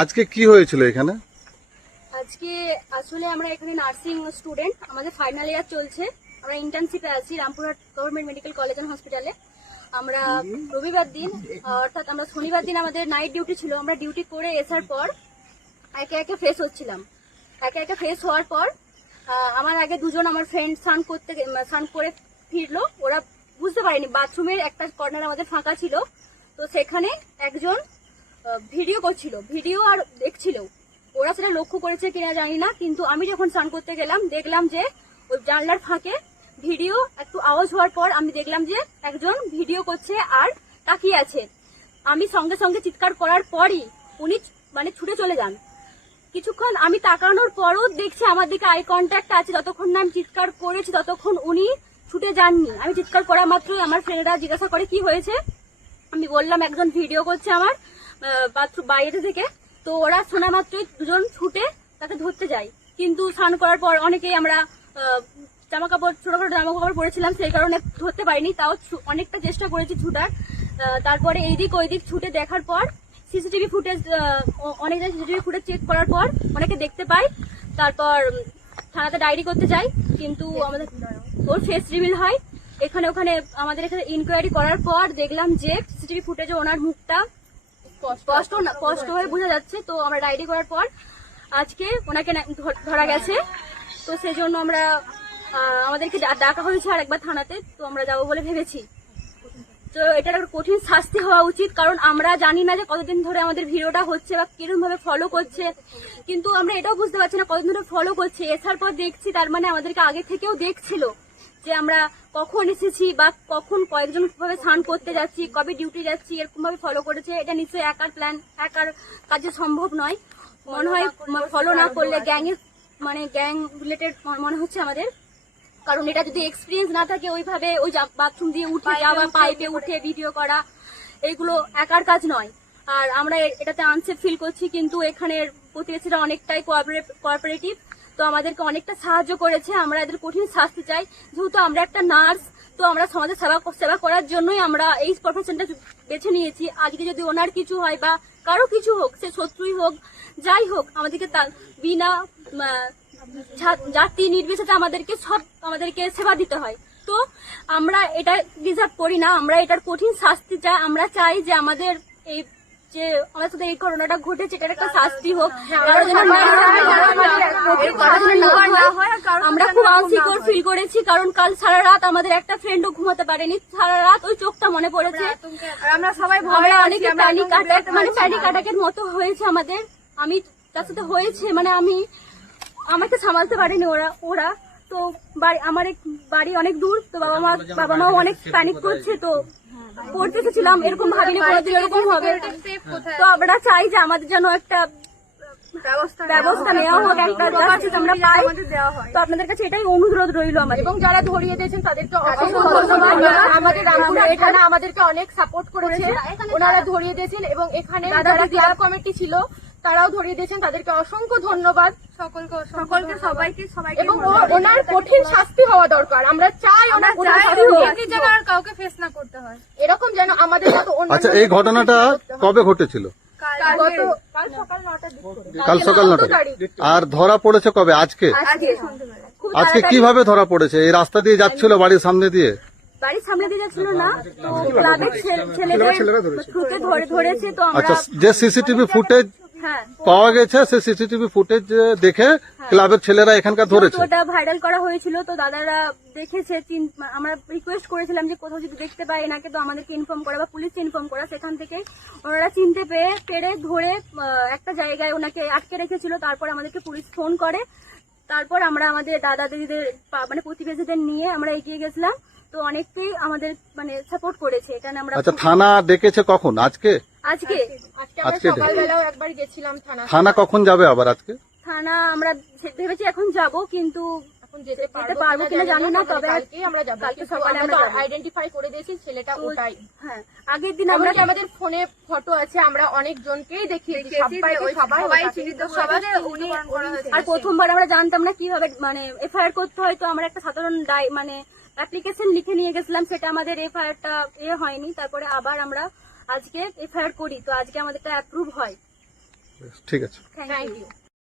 আজকে কি হয়েছিল এখানে? আজকে আসলে আমরা এখানে নার্সিং স্টুডেন্ট, আমাদের ফাইনাল ইয়ার চলছে। আমরা ইন্টার্নশিপে আছি Rampurhat government medical college and হসপিটালে। আমরা রবিবার দিন অর্থাৎ আমরা শনিবার দিন আমাদের নাইট ডিউটি ছিল। আমরা ডিউটি করে আসার পর একে একে ফ্রেশ হচ্ছিলাম। একে একে ফ্রেশ হওয়ার পর আমার আগে দুজন আমার ফ্রেন্ড স্নান করে ফিরলো। ওরা বুঝতে পারেনি বাথরুমের একটা কর্নার আমাদের ফাঁকা ছিল, তো সেখানে একজন ভিডিও করছিল, ভিডিও আর দেখছিল। ওরা সেটা লক্ষ্য করেছে কিনা জানি না, কিন্তু আমি যখন স্নান করতে গেলাম দেখলাম যে ওই জানলার ফাঁকে ভিডিও একটু আওয়াজ হওয়ার পর আমি দেখলাম যে একজন ভিডিও করছে আর তাকিয়ে আছে। আমি সঙ্গে সঙ্গে চিৎকার করার পরই উনি ছুটে চলে যান। কিছুক্ষণ আমি তাকানোর পরও দেখছি আমার দিকে আই কন্ট্যাক্ট আছে। যতক্ষণ না আমি চিৎকার করেছি ততক্ষণ উনি ছুটে যাননি। আমি চিৎকার করা মাত্রই আমার ফ্রেন্ডরা জিজ্ঞাসা করে কি হয়েছে। আমি বললাম একজন ভিডিও করছে আমার বাথরুম বাইরে থেকে। তো ওরা শোনা মাত্রই দুজন ছুটে তাকে ধরতে যায়। কিন্তু স্নান করার পর অনেকেই আমরা ছোটখাটো জামা কাপড় পরেছিলাম, সেই কারণে ধরতে পারিনি। তাও অনেকটা চেষ্টা করেছি ছুটার। তারপরে এইদিক ওইদিক ছুটে দেখার পর সিসিটিভি ফুটেজ চেক করার পর অনেকে দেখতে পাই। তারপর থানাতে ডায়েরি করতে যাই, কিন্তু আমাদের ওর ফেস রিভিল হয়। ওখানে আমাদের এখানে ইনকোয়ারি করার পর দেখলাম যে সিসিটিভি ফুটেজে ওনার মুখটা স্পষ্ট হয়ে বোঝা যাচ্ছে। তো আমরা ডায়েরি করার পর আজকে ওনাকে ধরা গেছে। তো সেই জন্য আমরা আমাদেরকে ডাকা হয়েছে আর একবার থানাতে। তো আমরা যাবো বলে ভেবেছি। তো এটার একটা কঠিন শাস্তি হওয়া উচিত, কারণ আমরা জানি না যে কতদিন ধরে আমাদের ভিডিওটা হচ্ছে বা কিরকম ভাবে ফলো করছে। কিন্তু আমরা এটাও বুঝতে পারছি না কতদিন ধরে ফলো করছে। এসার পর দেখছি তার মানে আমাদেরকে আগে থেকেও দেখছিল যে আমরা কখন এসেছি বা কখন কয়েকজন ভাবে স্নান করতে যাচ্ছি, কবে ডিউটি যাচ্ছি, এরকম ভাবে ফলো করেছে। এটা নিশ্চয়ই একার প্ল্যান, একার কাজে সম্ভব নয়। মনে হয় ফলো না করলে গ্যাং রিলেটেড মনে হচ্ছে আমাদের। কারণ এটা যদি এক্সপিরিয়েন্স না থাকে ওইভাবে ওই বাথরুম দিয়ে উঠে যাওয়া, পাইপে উঠে ভিডিও করা, এগুলো একার কাজ নয়। আর আমরা এটাতে আনসেফ ফিল করছি, কিন্তু এখানের প্রতিবেশীরা অনেকটাই কোঅপারেটিভ। তো আমাদেরকে অনেকটা সাহায্য করেছে। আমরা এদের কঠিন শাস্তি চাই। যেহেতু আমরা একটা নার্স, তো আমরা সমাজের সেবা করার জন্যই আমরা এই প্রফেশনটা বেছে নিয়েছি। আজকে যদি ওনার কিছু হয় বা কারো কিছু হোক, সে শত্রুই হোক যাই হোক, আমাদেরকে বিনা জাতি নির্বিশেষে আমাদেরকে সেবা দিতে হয়। তো আমরা এটা ডিজার্ভ করি না। আমরা এটার কঠিন শাস্তি চাই। আমরা চাই যে আমাদের এই যে আমাদের সাথে এই ঘটনাটা ঘটেছে এটার একটা শাস্তি হোক। আমরা খুব আনসিকিউর ফিল করেছি, কারণ কাল সারা রাত আমাদের একটা ফ্রেন্ডও ঘুমাতে পারেনি। সারা রাত ওই চোখটা মনে পড়েছে। আমরা সবাই অনেকে প্যানিক অ্যাটাকের মতো হয়েছে আমাদের। আমি তার সাথে হয়েছে, আমাকে সামালতে পারেনি ওরা। তো আমার বাড়ি অনেক দূর, তো বাবা মাও অনেক প্যানিক করছে। তো পড়তে এসেছিলাম, এরকম ভাবিনি কোনোদিন এরকম হবে। তো আমরা চাই যে আমাদের যেন একটা ব্যবস্থা নেওয়া হোক, একটা জাস্টিস আমরা পাই। তো আপনাদের কাছে এটাই অনুরোধ রইল আমার। এবং যারা ধরিয়ে দিয়েছেন তাদেরকে অসংখ্য ধন্যবাদ। আমাদের রামপুরহাট থানা আমাদেরকে অনেক সাপোর্ট করেছে, ওনারা ধরিয়ে দিয়েছেন। এবং এখানে যারা ক্লাব কমিটি ছিল তারাও ধরিয়ে দিয়েছেন, তাদেরকে অসংখ্য ধন্যবাদ সকলকে সবাইকে। এবং ওনার কঠিন শাস্তি হওয়া দরকার। আমরা চাই ওনার কঠিন শাস্তি হোক, যেন আর কাউকে ফেস না করতে হয়। এরকম যেন আমাদের মতো অন্য। আচ্ছা, এই ঘটনাটা কবে ঘটেছিল? কাল সকাল 9টায়। আর ধরা পড়েছে কবে? আজকে কিভাবে ধরা পড়েছে? এই রাস্তা দিয়ে যাচ্ছিল বাড়ির সামনে দিয়ে? বাড়ির সামনে দিয়ে যাচ্ছিল না, তো ক্লাবের ছেলেরা ধরেছে। তো আচ্ছা, যে সিসিটিভি ফুটেজ পাওয়া গেছে সে সিসিটিভি ফুটেজ দেখে ক্লাবের ছেলেরা এখানকার ধরেছে। ওটা ভাইরাল করা হয়েছিল, তো দাদারা দেখেছে। আমরা রিকোয়েস্ট করেছিলাম যে কোথাও যদি দেখতে পাই এনাকে তো আমাদেরকে ইনফর্ম করা বা পুলিশকে ইনফর্ম করা। সেখান থেকে ওনারা চিনতে পেরে ধরে একটা জায়গায় ওনাকে আটকে রেখেছিল। তারপর আমাদেরকে পুলিশ ফোন করে। তারপর আমরা আমাদের দাদা দিদিদের প্রতিবেশীদের নিয়ে আমরা এগিয়ে গেছিলাম। তো অনেকটাই আমাদের সাপোর্ট করেছে এখানে। আমরা আচ্ছা, থানা ডেকেছে কখন? আজকে সকালবেলাও একবার গেছিলাম থানা কখন যাবে আবার? আজকে থানা আমরা ভেবেছি এখন যাব, কিন্তু এখন যেতে পারবো কিনা জানি না। তবে আমরা যাবো, কালকে সকালে আমরা আইডেন্টিফাই করে দিয়েছি ছেলেটা ওটাই। হ্যাঁ, আগের দিন আমাদের ফোনে ফটো আছে, আমরা অনেকজনকেই দেখিয়েছি। আর প্রথমবার আমরা জানতাম না কিভাবে এফআইআর করতে হয়। তো আমরা একটা সাধারণ অ্যাপ্লিকেশন লিখে নিয়ে গেছিলাম, সেটা আমাদের এফআইআরটা হয়নি। তারপরে আবার আমরা আজকে এফআইআর করি, তো আজকে আমাদেরটা অ্যাপ্রুভ হয়। ঠিক আছে। Thank you.